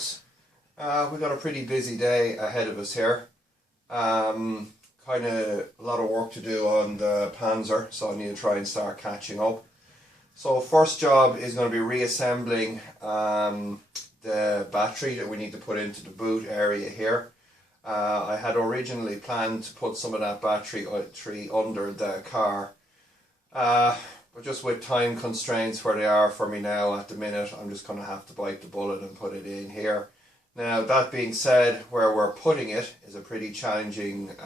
folks. We've got a pretty busy day ahead of us here. Kind of a lot of work to do on the Panzer, so I need to try and start catching up. So first job is going to be reassembling the battery that we need to put into the boot area here. I had originally planned to put some of that battery under the car, but just with time constraints where they are for me now at the minute, I'm just going to have to bite the bullet and put it in here. Now, that being said, where we're putting it is a pretty challenging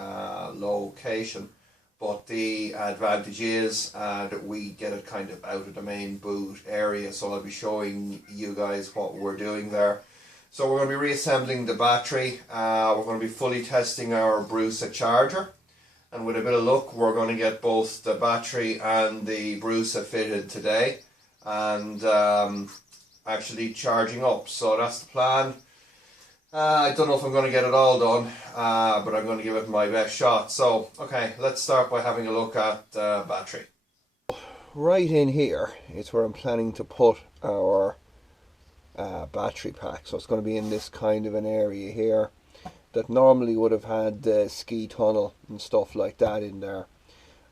location, but the advantage is that we get it kind of out of the main boot area, so I'll be showing you guys what we're doing there. So we're going to be reassembling the battery. We're going to be fully testing our Brusa charger, and with a bit of luck we're going to get both the battery and the Brusa fitted today and actually charging up. So that's the plan. I don't know if I'm going to get it all done, but I'm going to give it my best shot. So, okay, let's start by having a look at the battery. Right in here is where I'm planning to put our battery pack. So it's going to be in this kind of an area here that normally would have had the ski tunnel and stuff like that in there.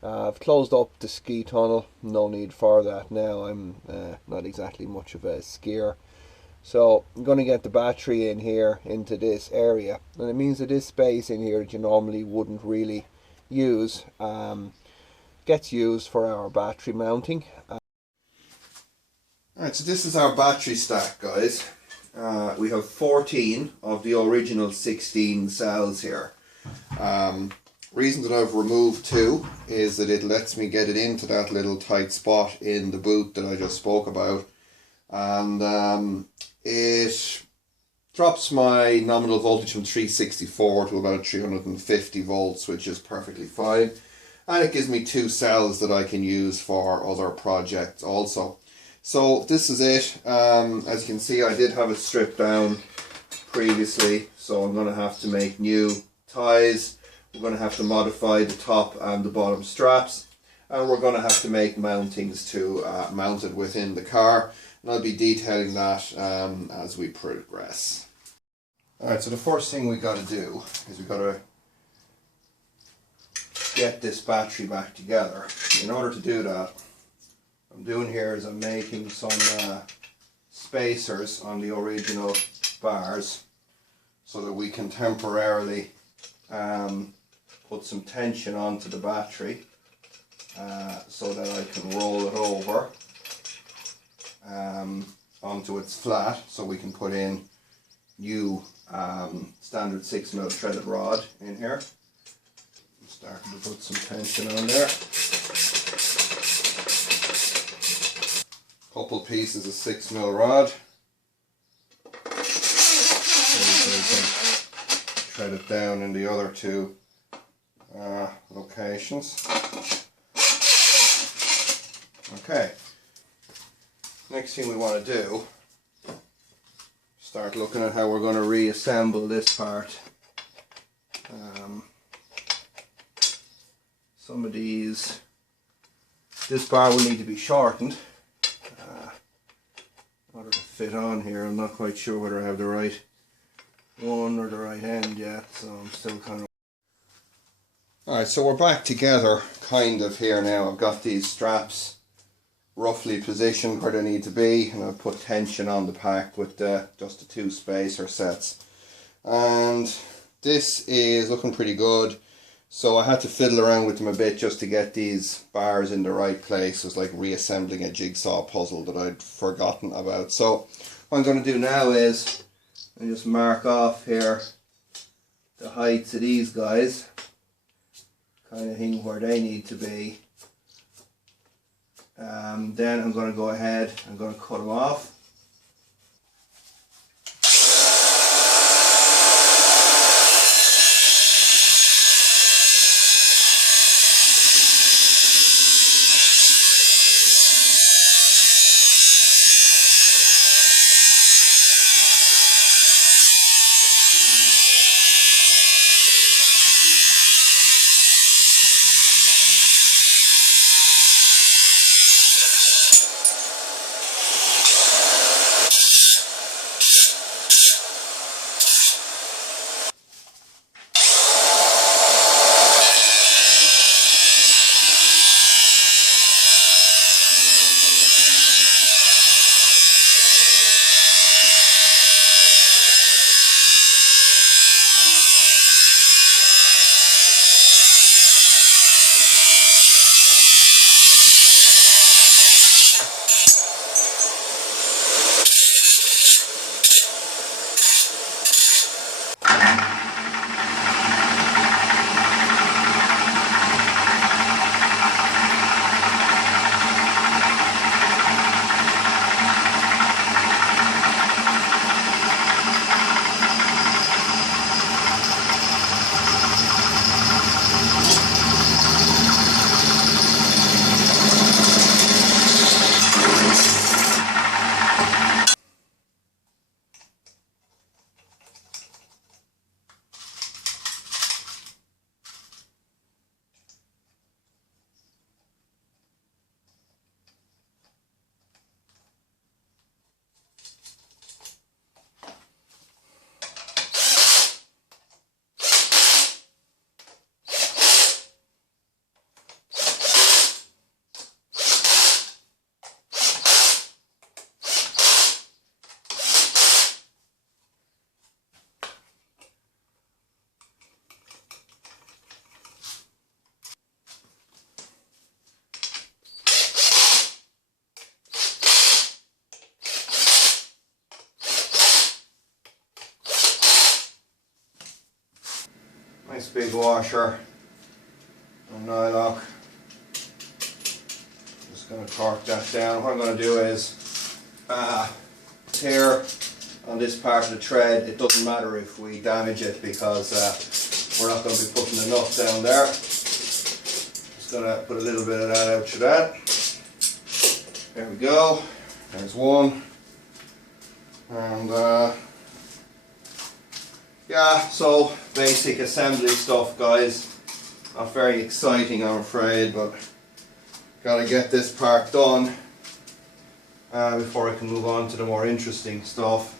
I've closed up the ski tunnel, no need for that now. I'm not exactly much of a skier. So I'm going to get the battery in here into this area, and it means that this space in here that you normally wouldn't really use gets used for our battery mounting. Alright, so this is our battery stack, guys. We have 14 of the original 16 cells here. Reason that I've removed 2 is that it lets me get it into that little tight spot in the boot that I just spoke about, and it drops my nominal voltage from 364 to about 350 volts, which is perfectly fine, and it gives me 2 cells that I can use for other projects also. So this is it. As you can see, I did have it stripped down previously, so I'm going to have to make new ties. We're going to have to modify the top and the bottom straps, and we're going to have to make mountings to mount it within the car, and I'll be detailing that as we progress. Alright, so the first thing we got to do is we got to get this battery back together. In order to do that, what I'm doing here is I'm making some spacers on the original bars so that we can temporarily put some tension onto the battery so that I can roll it over onto its flat, so we can put in new standard 6mm threaded rod in here. I'm starting to put some tension on there. Couple pieces of 6mm rod. So we can thread it down in the other 2 locations. Okay. Next thing we want to do, start looking at how we're going to reassemble this part. Some of these, this bar will need to be shortened in order to fit on here. I'm not quite sure whether I have the right one or the right end yet, so I'm still kind of... Alright, so we're back together kind of here now. I've got these straps roughly positioned where they need to be, and I've put tension on the pack with just the 2 spacer sets, and this is looking pretty good. So I had to fiddle around with them a bit just to get these bars in the right place. It was like reassembling a jigsaw puzzle that I'd forgotten about. So what I'm going to do now is I just mark off here the heights of these guys, kind of thing, where they need to be. Then I'm going to go ahead, I'm going to cut them off. nice big washer and nylock. Just going to torque that down. What I'm going to do is here on this part of the tread, it doesn't matter if we damage it because we're not going to be putting enough down there. Just going to put a little bit of that out to that. There we go. There's one. And yeah, so basic assembly stuff, guys. Not very exciting, I'm afraid, but gotta get this part done before I can move on to the more interesting stuff.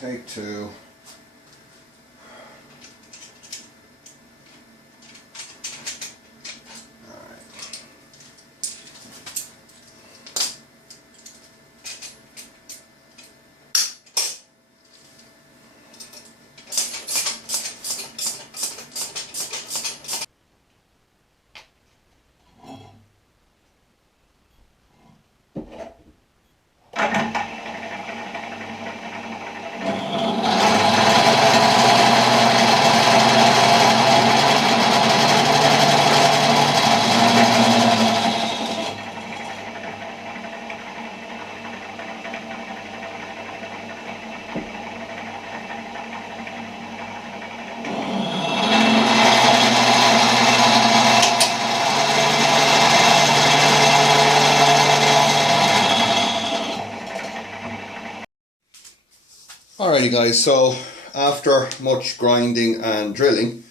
Take two. Alrighty guys, so after much grinding and drilling,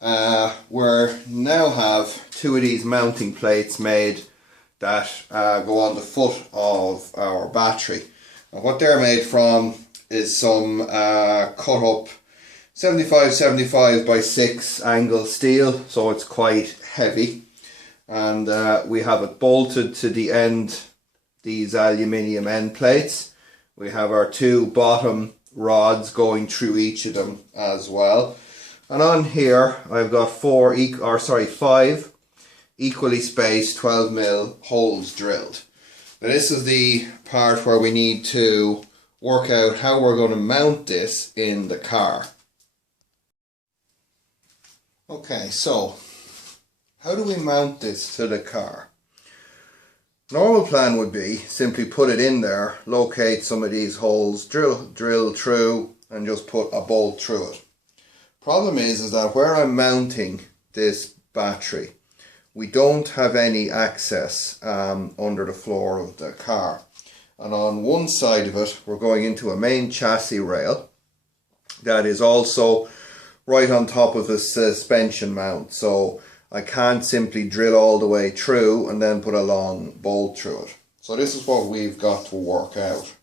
we now have two of these mounting plates made that go on the foot of our battery. And what they're made from is some cut up 75 by 6 angle steel, so it's quite heavy. And we have it bolted to the end, these aluminium end plates. We have our two bottom rods going through each of them as well. And on here I've got 5 equally spaced 12mm holes drilled. Now this is the part where we need to work out how we're going to mount this in the car. Okay, so how do we mount this to the car? Normal plan would be simply put it in there, locate some of these holes, drill through and just put a bolt through it. Problem is that where I'm mounting this battery, we don't have any access under the floor of the car. And on one side of it, we're going into a main chassis rail that is also right on top of the suspension mount. So I can't simply drill all the way through and then put a long bolt through it. So this is what we've got to work out.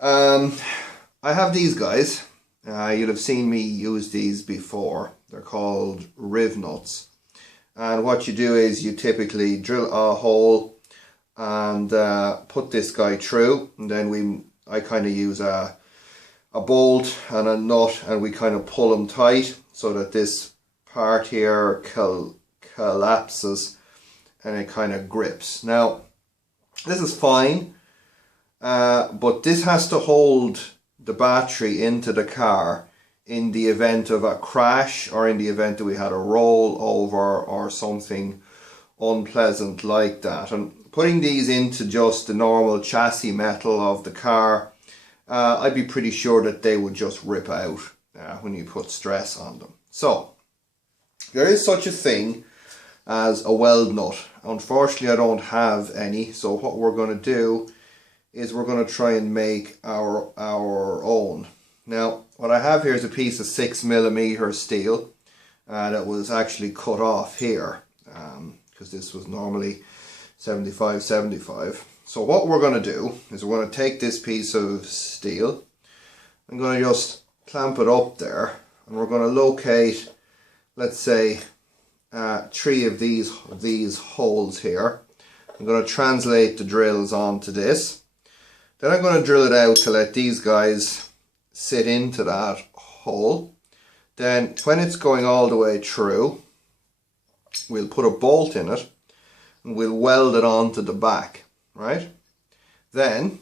I have these guys. You'll have seen me use these before. They're called riv nuts. And what you do is you typically drill a hole and put this guy through. And then I kind of use a bolt and a nut and we kind of pull them tight so that this part here collapses and it kind of grips. Now this is fine, but this has to hold the battery into the car in the event of a crash or in the event that we had a roll over or something unpleasant like that. And putting these into just the normal chassis metal of the car, I'd be pretty sure that they would just rip out when you put stress on them. So there is such a thing as a weld nut. Unfortunately I don't have any, so what we're going to do is we're going to try and make our own. Now what I have here is a piece of 6mm steel that was actually cut off here because this was normally 75. So what we're going to do is we're going to take this piece of steel, I'm going to just clamp it up there and we're going to locate, let's say, three of these holes here. I'm going to translate the drills onto this. Then I'm going to drill it out to let these guys sit into that hole. Then when it's going all the way through, we'll put a bolt in it and we'll weld it onto the back, right? Then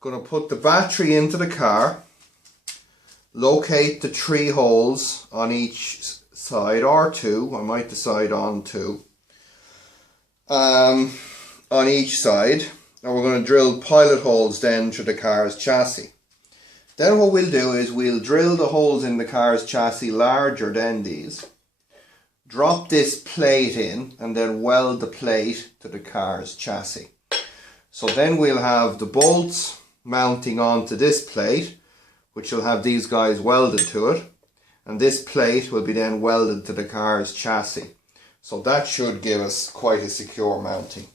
going to put the battery into the car, locate the three holes on each side, or two, I might decide on two, on each side, and we're going to drill pilot holes then through the car's chassis. Then what we'll do is we'll drill the holes in the car's chassis larger than these, drop this plate in, and then weld the plate to the car's chassis. So then we'll have the bolts mounting onto this plate, which will have these guys welded to it, and this plate will be then welded to the car's chassis. So that should give us quite a secure mounting.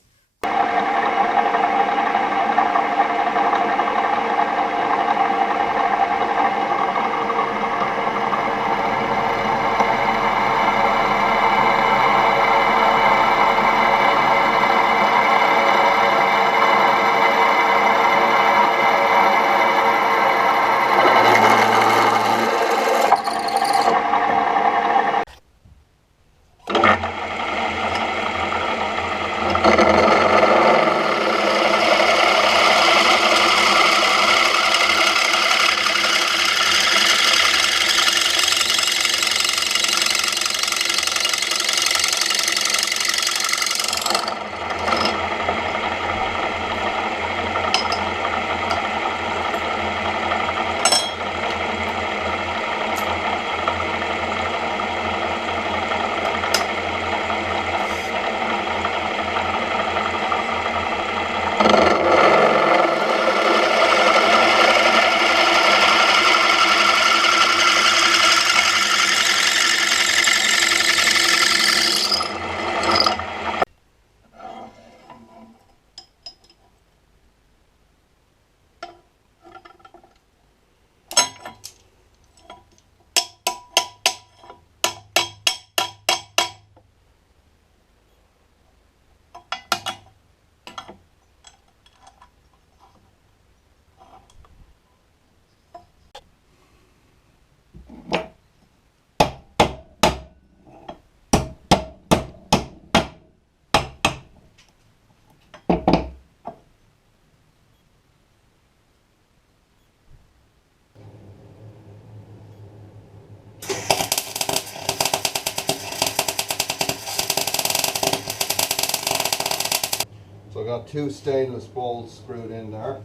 So I got two stainless bolts screwed in there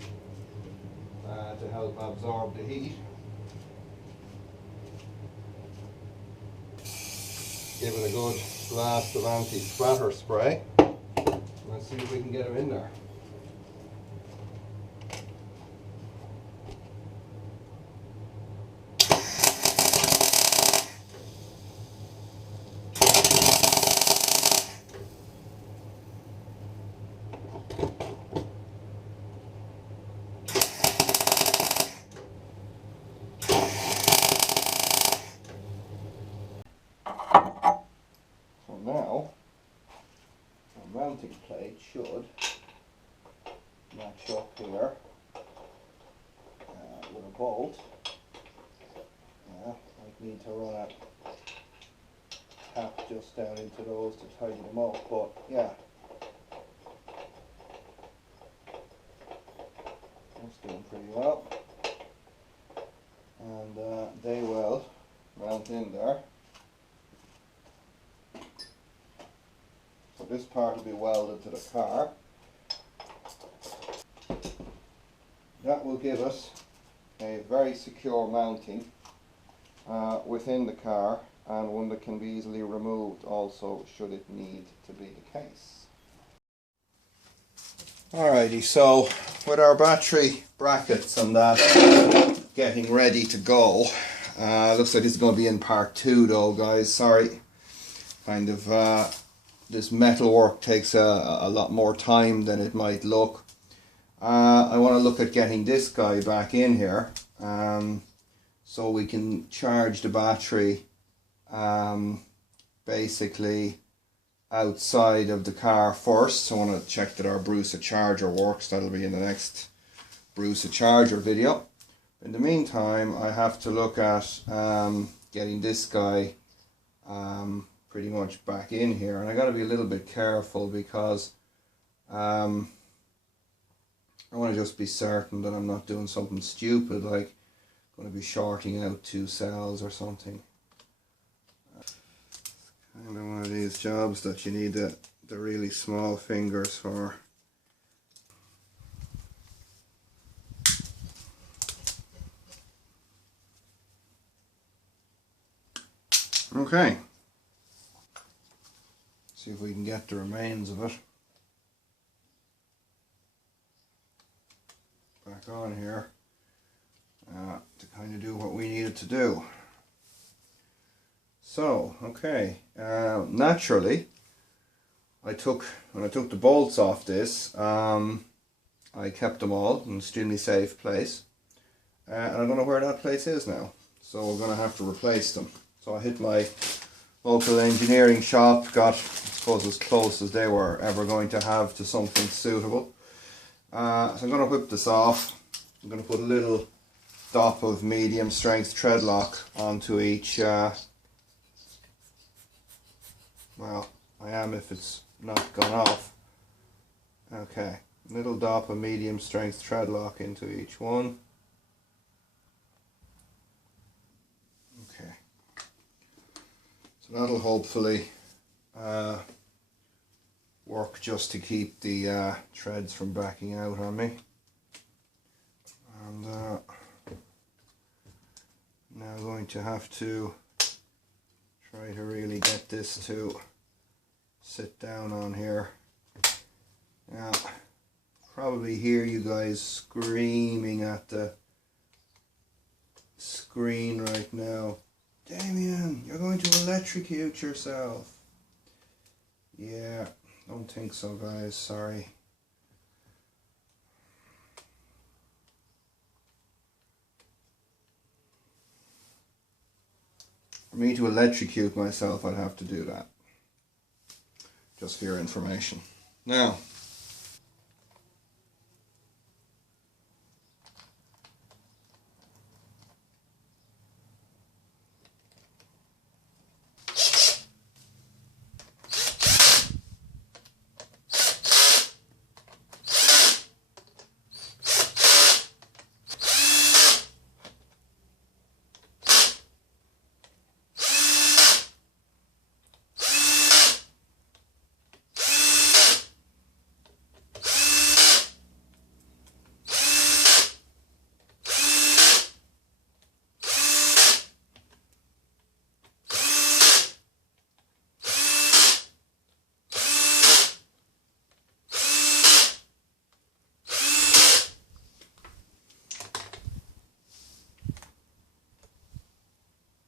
to help absorb the heat. Give it a good blast of anti-spatter spray. Let's see if we can get them in there. Now, the mounting plate should match up here with a bolt. I need to run a tap just down into those to tighten them up, but yeah, that's doing pretty well. And they will mount in there. So this part will be welded to the car. That will give us a very secure mounting within the car, and one that can be easily removed also should it need to be the case. Alrighty, so with our battery brackets and that getting ready to go, looks like this is going to be in part 2 though, guys, sorry. Kind of this metal work takes a lot more time than it might look. I want to look at getting this guy back in here so we can charge the battery basically outside of the car first. So I want to check that our Brusa charger works. That'll be in the next Brusa charger video. In the meantime, I have to look at getting this guy pretty much back in here, and I got to be a little bit careful because I want to just be certain that I'm not doing something stupid, like going to be shorting out 2 cells or something. It's kind of one of these jobs that you need the really small fingers for. Okay, see if we can get the remains of it back on here to kind of do what we needed to do. So, okay, naturally, when I took the bolts off this, I kept them all in an extremely safe place, and I don't know where that place is now, so we're going to have to replace them. So I hit my local engineering shop, got, I suppose, as close as they were ever going to have to something suitable. So I'm going to whip this off. I'm going to put a little dop of medium strength tread lock onto each, well, I am if it's not gone off. Okay, little dop of medium strength tread lock into each one. Okay. So that'll hopefully work just to keep the treads from backing out on me. And now going to have to try to really get this to sit down on here. Now, probably hear you guys screaming at the screen right now. Damien, you're going to electrocute yourself. Yeah, don't think so, guys, sorry. For me to electrocute myself, I'd have to do that. Just for your information. Now,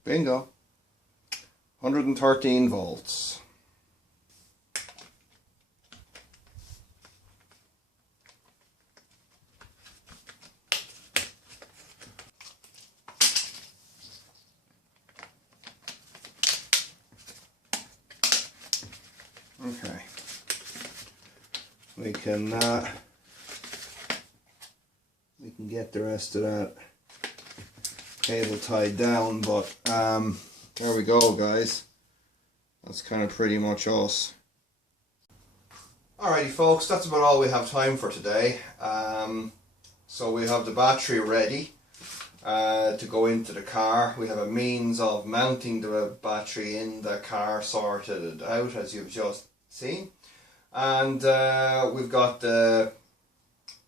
bingo, 113 volts. Okay, we can get the rest of that cable tied down, but there we go, guys. That's kind of pretty much us. Alrighty folks, that's about all we have time for today. So we have the battery ready to go into the car. We have a means of mounting the battery in the car sorted out, as you've just seen. And we've got the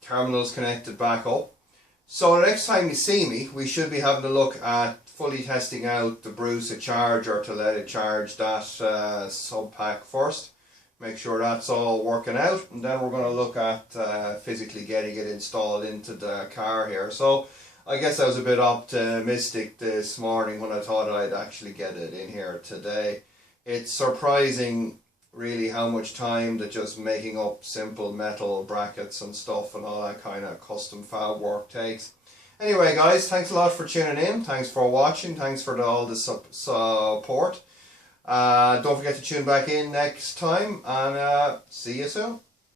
terminals connected back up. So the next time you see me, we should be having a look at fully testing out the Brusa charger to let it charge that sub pack first. Make sure that's all working out, and then we're going to look at physically getting it installed into the car here. So I guess I was a bit optimistic this morning when I thought I'd actually get it in here today. It's surprising really how much time that just making up simple metal brackets and stuff and all that kind of custom fab work takes. Anyway guys, thanks a lot for tuning in, thanks for watching, thanks for all the support. Don't forget to tune back in next time, and see you soon.